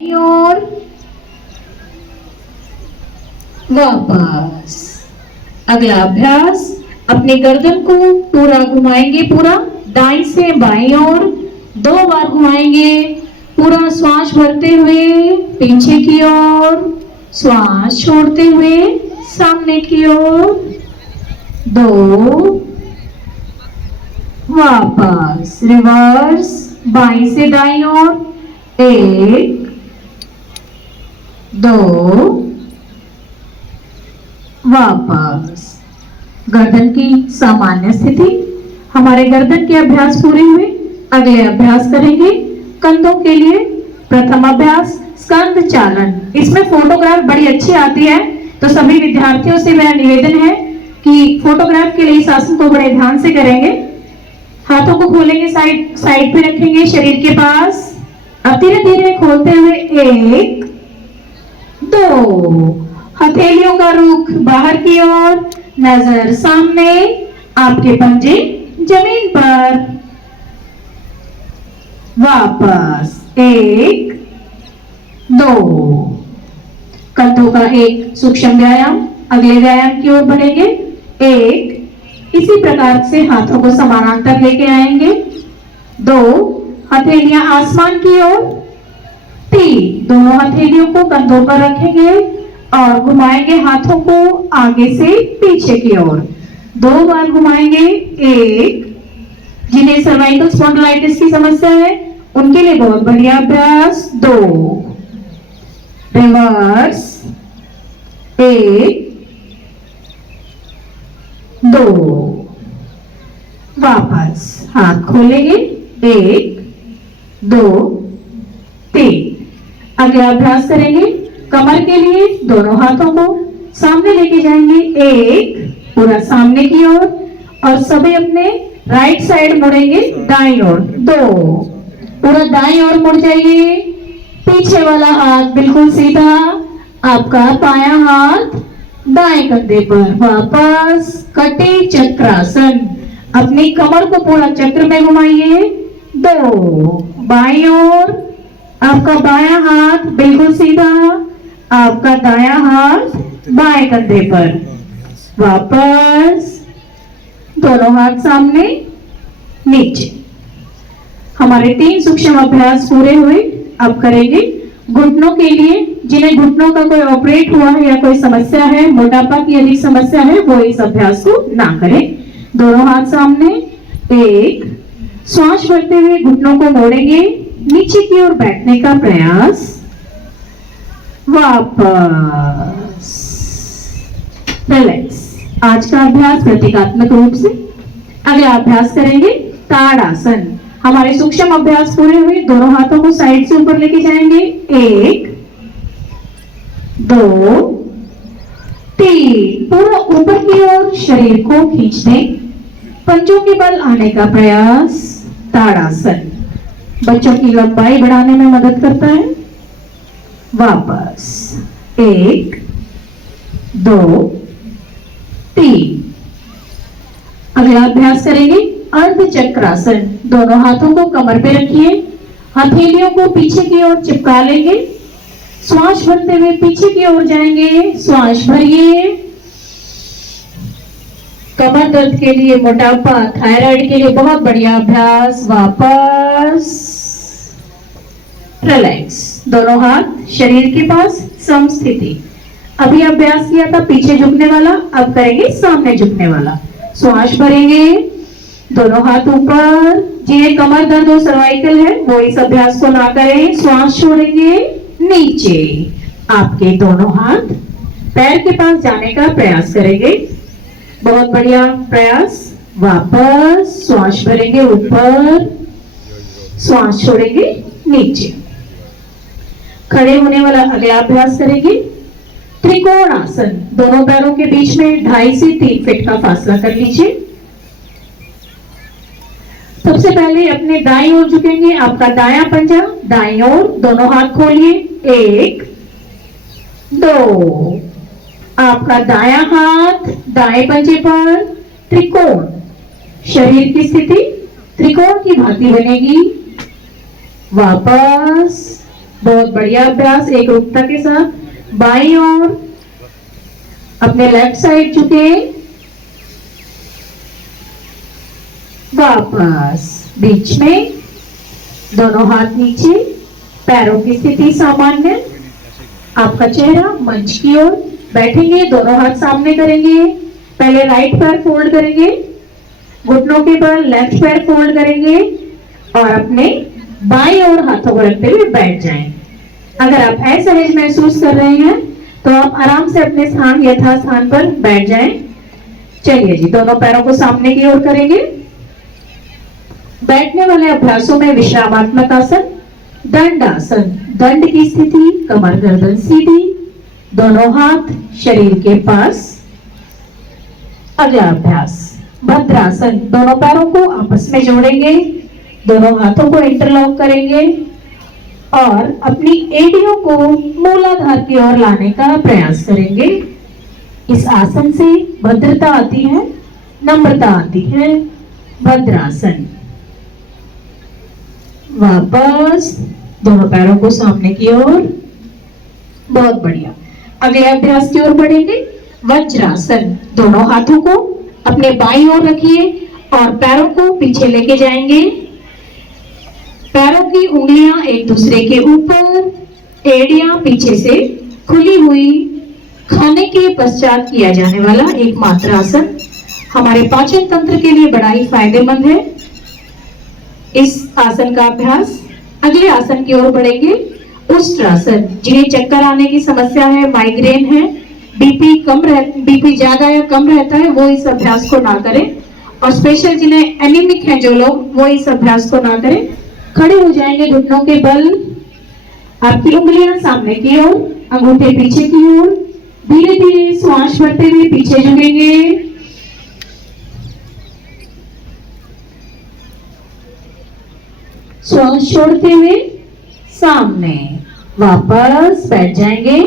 और वापस। अगला अभ्यास, अपने गर्दन को पूरा घुमाएंगे, पूरा दाईं से बाईं ओर 2 बार घुमाएंगे। पूरा श्वास भरते हुए पीछे की ओर, श्वास छोड़ते हुए सामने की ओर। 2, वापस रिवर्स, बाईं से दाईं ओर। 1, 2, वापस। गर्दन की सामान्य स्थिति। हमारे गर्दन के अभ्यास पूरे हुए। अगले अभ्यास करेंगे कंधों के लिए। प्रथम अभ्यास स्कंद चालन। इसमें फोटोग्राफ बड़ी अच्छी आती है, तो सभी विद्यार्थियों से मेरा निवेदन है कि फोटोग्राफ के लिए इस आसन को बड़े ध्यान से करेंगे। हाथों को खोलेंगे, साइड पे रखेंगे शरीर के पास। अब धीरे धीरे खोलते हुए 1, 2, हथेलियों का रुख बाहर की ओर, नजर सामने, आपके पंजे जमीन पर। वापस 1, 2। कंधों का एक सूक्ष्म व्यायाम। अगले व्यायाम की ओर बढ़ेंगे। 1, इसी प्रकार से हाथों को समानांतर लेके आएंगे। 2, हथेलियां आसमान की ओर। 3, दोनों हथेलियों को कंधों पर रखेंगे और घुमाएंगे हाथों को आगे से पीछे की ओर। 2 बार घुमाएंगे। 1, जिन्हें सर्वाइकल स्पॉन्डिलाइटिस की समस्या है उनके लिए बहुत बढ़िया अभ्यास। 2, रिवर्स। 1, 2, वापस। हाथ खोलेंगे। 1, 2, 3। अगला अभ्यास करेंगे कमर के लिए। दोनों हाथों को सामने लेके जाएंगे। 1, पूरा सामने की ओर, और सभी अपने राइट साइड मुड़ेंगे दाईं ओर। 2, पूरा दाईं ओर मुड़ जाइए। पीछे वाला हाथ बिल्कुल सीधा, आपका बायां हाथ दाएं कंधे पर। वापस कटी चक्रासन। अपनी कमर को पूरा चक्र में घुमाइए। 2, बाईं ओर, आपका बायां हाथ बिल्कुल सीधा, आपका दायां हाथ बाएं कंधे पर। वापस, दोनों हाथ सामने, नीचे। हमारे 3 सूक्ष्म अभ्यास पूरे हुए। अब करेंगे घुटनों के लिए। जिन्हें घुटनों का कोई ऑपरेट हुआ है या कोई समस्या है, मोटापा की अधिक समस्या है, वो इस अभ्यास को ना करें। दोनों हाथ सामने। 1, श्वास भरते हुए घुटनों को मोड़ेंगे, नीचे की ओर बैठने का प्रयास। वापस, रिलैक्स। आज का अभ्यास प्रतीकात्मक रूप से। अगला अभ्यास करेंगे ताड़ासन। हमारे सूक्ष्म अभ्यास पूरे हुए। दोनों हाथों को साइड से ऊपर लेके जाएंगे। 1, 2, 3। पूरा ऊपर की ओर शरीर को खींच दें। पंजों के बल आने का प्रयास। ताड़ासन बच्चों की लंबाई बढ़ाने में मदद करता है। वापस 1, 2, 3। अगला अभ्यास करेंगे अर्ध चक्रासन। दोनों हाथों को कमर पे रखिए, हथेलियों को पीछे की ओर चिपका लेंगे। श्वास भरते हुए पीछे की ओर जाएंगे। श्वास भरिए। कमर दर्द के लिए, मोटापा, थायराइड के लिए बहुत बढ़िया अभ्यास। वापस, रिलैक्स। दोनों हाथ शरीर के पास, सम स्थिति। अभी अभ्यास किया था पीछे झुकने वाला, अब करेंगे सामने झुकने वाला। श्वास भरेंगे, दोनों हाथ ऊपर। जिन्हें कमर दर्द और सर्वाइकल है वो इस अभ्यास को ना करें। श्वास छोड़ेंगे, नीचे। आपके दोनों हाथ पैर के पास जाने का प्रयास करेंगे। बहुत बढ़िया प्रयास। वापस, श्वास भरेंगे ऊपर, श्वास छोड़ेंगे नीचे। खड़े होने वाला अगला अभ्यास करेंगे त्रिकोण आसन। दोनों पैरों के बीच में 2.5 से 3 फीट का फासला कर लीजिए। सबसे पहले अपने दाईं ओर झुकेंगे। आपका दायां पंजा दाईं ओर, दोनों हाथ खोलिए। 1, 2। आपका दायां हाथ दाएं पंजे पर। त्रिकोण, शरीर की स्थिति त्रिकोण की भांति बनेगी। वापस, बहुत बढ़िया अभ्यास। एक रुकता के साथ बाईं ओर अपने लेफ्ट साइड झुके, वापस बीच में, दोनों हाथ नीचे, पैरों की स्थिति सामान्य, आपका चेहरा मंच की ओर। बैठेंगे, दोनों हाथ सामने करेंगे, पहले राइट पैर फोल्ड करेंगे, घुटनों के बल लेफ्ट पैर फोल्ड करेंगे और अपने बाईं ओर हाथों को रखते हुए बैठ जाएं। अगर आप असहज महसूस कर रहे हैं तो आप आराम से अपने स्थान यथास्थान पर बैठ जाएं। चलिए जी, दोनों पैरों को सामने की ओर करेंगे। बैठने वाले अभ्यासों में विश्रामात्मक आसन, दंडासन, दंड की स्थिति, कमर गर्दन सीधी, दोनों हाथ शरीर के पास। अगला अभ्यास भद्रासन, दोनों पैरों को आपस में जोड़ेंगे, दोनों हाथों को इंटरलॉक करेंगे और अपनी एड़ियों को मूलाधार की ओर लाने का प्रयास करेंगे। इस आसन से भद्रता आती है, नम्रता आती है। भद्रासन, वापस दोनों पैरों को सामने की ओर। बहुत बढ़िया। अगले अभ्यास की ओर बढ़ेंगे। वज्रासन, दोनों हाथों को अपने बाईं ओर रखिए और पैरों को पीछे लेके जाएंगे। पैरों की उंगलियां एक दूसरे के ऊपर, एड़ियां पीछे से खुली हुई। खाने के पश्चात किया जाने वाला एकमात्र आसन, हमारे पाचन तंत्र के लिए बड़ा ही फायदेमंद है इस आसन का अभ्यास। अगले आसन की ओर बढ़ेंगे। उष्ट्रासन, जिन्हें चक्कर आने की समस्या है, माइग्रेन है, बीपी ज्यादा या कम रहता है, वो इस अभ्यास को ना करें। और स्पेशल जिन्हें एनीमिक है जो लोग, वो इस अभ्यास को ना करें। खड़े हो जाएंगे घुटनों के बल, आपकी उंगलियां सामने की ओर, अंगूठे पीछे की ओर। धीरे धीरे श्वास भरते हुए पीछे झुकेंगे। श्वास छोड़ते हुए सामने, वापस बैठ जाएंगे।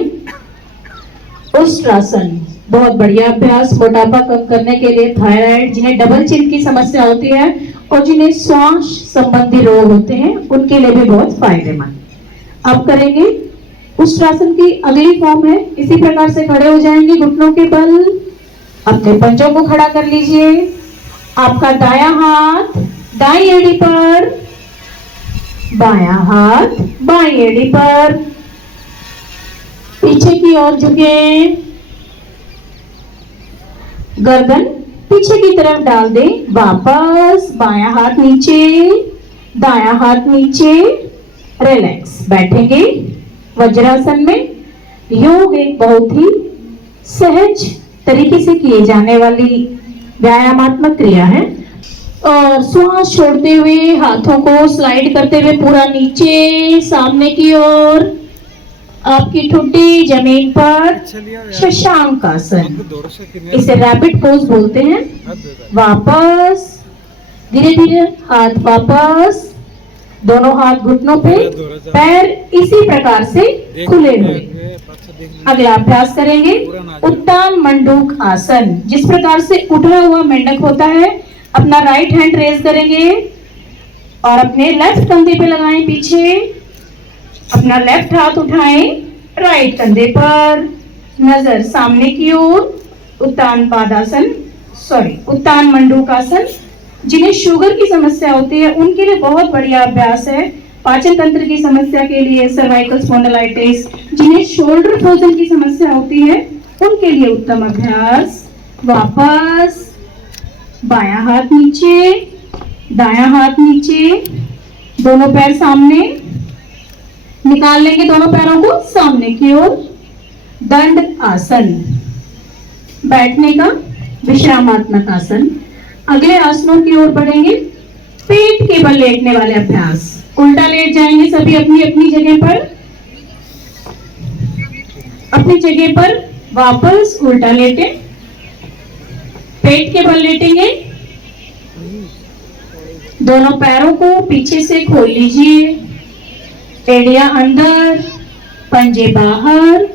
उष्ट्रासन, बहुत बढ़िया अभ्यास। मोटापा कम करने के लिए, थायराइड, जिन्हें डबल चिन की समस्या होती है और जिन्हें श्वास संबंधी रोग होते हैं, उनके लिए भी बहुत फायदेमंद। अब करेंगे उष्ट्रासन की अगली फॉर्म है। इसी प्रकार से खड़े हो जाएंगे घुटनों के बल, अपने पंजों को खड़ा कर लीजिए। आपका दायां हाथ दाईं एड़ी पर, बायां हाथ बाईं एड़ी पर, पीछे की ओर झुके, गर्दन पीछे की तरफ डाल दें। वापस बायां हाथ नीचे, दायां हाथ नीचे, रिलैक्स। बैठेंगे वज्रासन में। योग एक बहुत ही सहज तरीके से किए जाने वाली व्यायामात्मक क्रिया है। और श्वास छोड़ते हुए हाथों को स्लाइड करते हुए पूरा नीचे सामने की ओर, आपकी ठुड्डी जमीन पर, शशांक आसन, इसे रैपिड पोज बोलते हैं। वापस धीरे धीरे हाथ वापस, दोनों हाथ घुटनों पे, पैर इसी प्रकार से खुले हुए। अगला अभ्यास करेंगे उत्तान मंडूक आसन। जिस प्रकार से उठा हुआ मेंढक होता है, अपना राइट हैंड रेज करेंगे और अपने लेफ्ट कंधे पे लगाएं पीछे, अपना लेफ्ट हाथ उठाएं राइट कंधे पर, नजर सामने की ओर। उत्तान पादासन, उत्तान मंडूकासन। जिन्हें शुगर की समस्या होती है उनके लिए बहुत बढ़िया अभ्यास है। पाचन तंत्र की समस्या के लिए, सर्वाइकल स्पॉन्डिलाइटिस, जिन्हें शोल्डर फ्रोजन की समस्या होती है, उनके लिए उत्तम अभ्यास। वापस बायां हाथ नीचे, दायां हाथ नीचे, दोनों पैर सामने, निकाल लेंगे दोनों पैरों को सामने की ओर। दंड आसन, बैठने का विश्रामात्मक आसन। अगले आसनों की ओर बढ़ेंगे। पेट के बल लेटने वाले अभ्यास। उल्टा लेट जाएंगे सभी अपनी अपनी जगह पर, अपनी जगह पर वापस उल्टा लेटे, पेट के बल लेटेंगे। दोनों पैरों को पीछे से खोल लीजिए, एड़ियां अंदर, पंजे बाहर,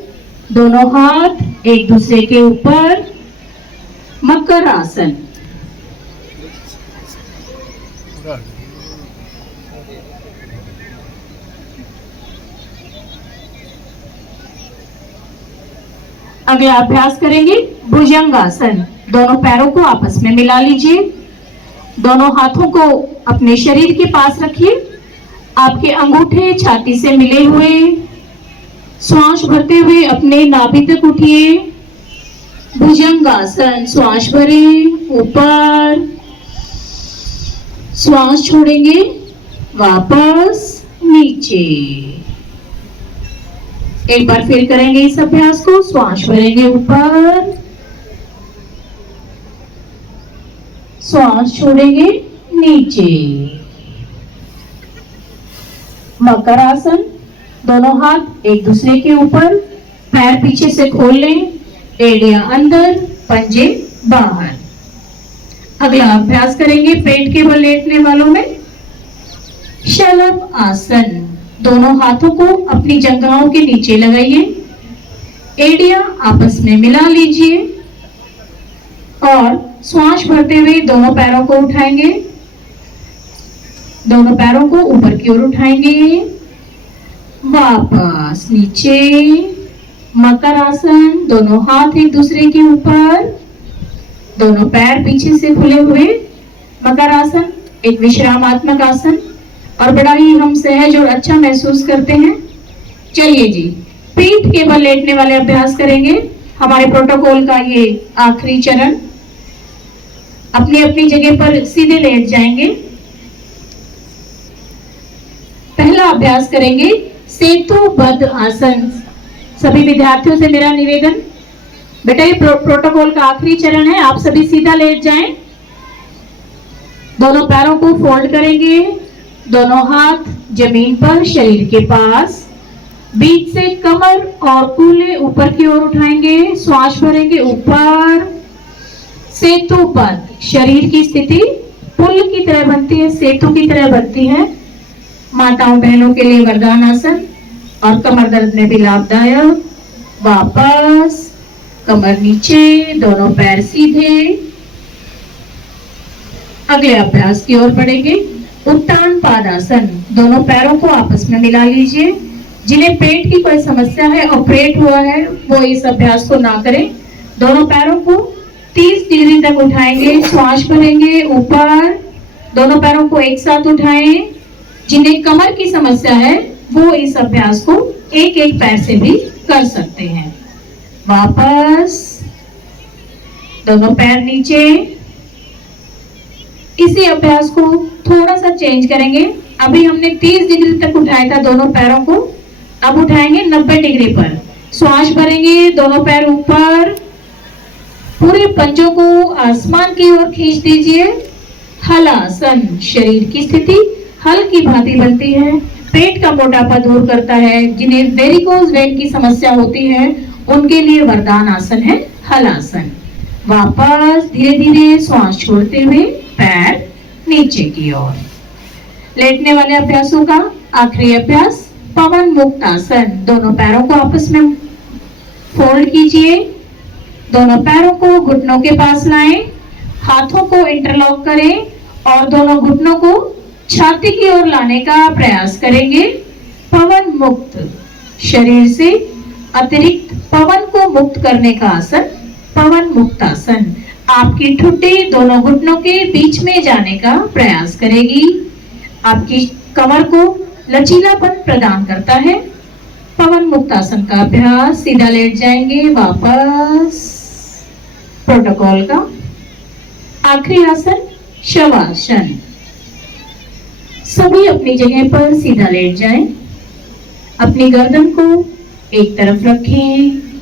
दोनों हाथ एक दूसरे के ऊपर। मकर आसन, अगला अभ्यास करेंगे भुजंगासन। दोनों पैरों को आपस में मिला लीजिए, दोनों हाथों को अपने शरीर के पास रखिए, आपके अंगूठे छाती से मिले हुए, श्वास भरते हुए अपने नाभि तक उठिए। भुजंगासन, श्वास भरें ऊपर, श्वास छोड़ेंगे वापस नीचे। एक बार फिर करेंगे इस अभ्यास को, श्वास भरेंगे ऊपर, श्वास छोड़ेंगे नीचे। मकर आसन, दोनों हाथ एक दूसरे के ऊपर, पैर पीछे से खोल लें, एड़ियां अंदर, पंजे बाहर। अगला अभ्यास करेंगे पेट के बल लेटने वालों में शलभ आसन। दोनों हाथों को अपनी जंघाओं के नीचे लगाइए, एड़ियां आपस में मिला लीजिए और श्वास भरते हुए दोनों पैरों को उठाएंगे, दोनों पैरों को ऊपर की ओर उठाएंगे, वापस नीचे। मकर आसन, दोनों हाथ एक दूसरे के ऊपर, दोनों पैर पीछे से खुले हुए। मकर आसन एक विश्रामात्मक आसन और बड़ा ही हम सहज और अच्छा महसूस करते हैं। चलिए जी, पीठ के बल लेटने वाले अभ्यास करेंगे, हमारे प्रोटोकॉल का ये आखिरी चरण। अपनी अपनी जगह पर सीधे लेट जाएंगे। पहला अभ्यास करेंगे सेतुबद्ध आसन। सभी विद्यार्थियों से मेरा निवेदन, बेटा ये प्रोटोकॉल का आखिरी चरण है, आप सभी सीधा लेट जाएं। दोनों पैरों को फोल्ड करेंगे, दोनों हाथ जमीन पर शरीर के पास, बीच से कमर और कूल्हे ऊपर की ओर उठाएंगे, श्वास भरेंगे ऊपर। सेतुबद्ध, शरीर की स्थिति पुल की तरह बनती है, सेतु की तरह बनती है। माताओं बहनों के लिए वरदान आसन और कमर दर्द में भी लाभदायक। वापस कमर नीचे, दोनों पैर सीधे। अगले अभ्यास की ओर बढ़ेंगे उत्तान पादासन। दोनों पैरों को आपस में मिला लीजिए। जिन्हें पेट की कोई समस्या है, ऑपरेट हुआ है, वो इस अभ्यास को ना करें। दोनों पैरों को 30 डिग्री तक उठाएंगे, श्वास भरेंगे ऊपर, दोनों पैरों को एक साथ उठाएं। जिन्हें कमर की समस्या है वो इस अभ्यास को एक एक पैर से भी कर सकते हैं। वापस दोनों पैर नीचे। इसी अभ्यास को थोड़ा सा चेंज करेंगे। अभी हमने 30 डिग्री तक उठाया था दोनों पैरों को, अब उठाएंगे 90 डिग्री पर। श्वास भरेंगे, दोनों पैर ऊपर, पूरे पंजों को आसमान की ओर खींच दीजिए। हलासन, शरीर की स्थिति हल की भांति बनती है, पेट का मोटापा दूर करता है। जिन्हें वेरिकोज वेन की समस्या होती है उनके लिए वरदान आसन है हलासन। वापस धीरे धीरे श्वास छोड़ते हुए पैर नीचे की ओर। लेटने वाले अभ्यासों का आखिरी अभ्यास पवन मुक्त आसन। दोनों पैरों को आपस में फोल्ड कीजिए, दोनों पैरों को घुटनों के पास लाएं, हाथों को इंटरलॉक करें और दोनों घुटनों को छाती की ओर लाने का प्रयास करेंगे। पवन मुक्त, शरीर से अतिरिक्त पवन को मुक्त करने का आसन पवन मुक्त आसन। आपकी ठुड्डी दोनों घुटनों के बीच में जाने का प्रयास करेगी, आपकी कमर को लचीलापन प्रदान करता है। पवन मुक्त आसन का अभ्यास, सीधा लेट जाएंगे। वापस प्रोटोकॉल का आखिरी आसन शवासन। सभी अपनी जगह पर सीधा लेट जाएं, अपनी गर्दन को एक तरफ रखें,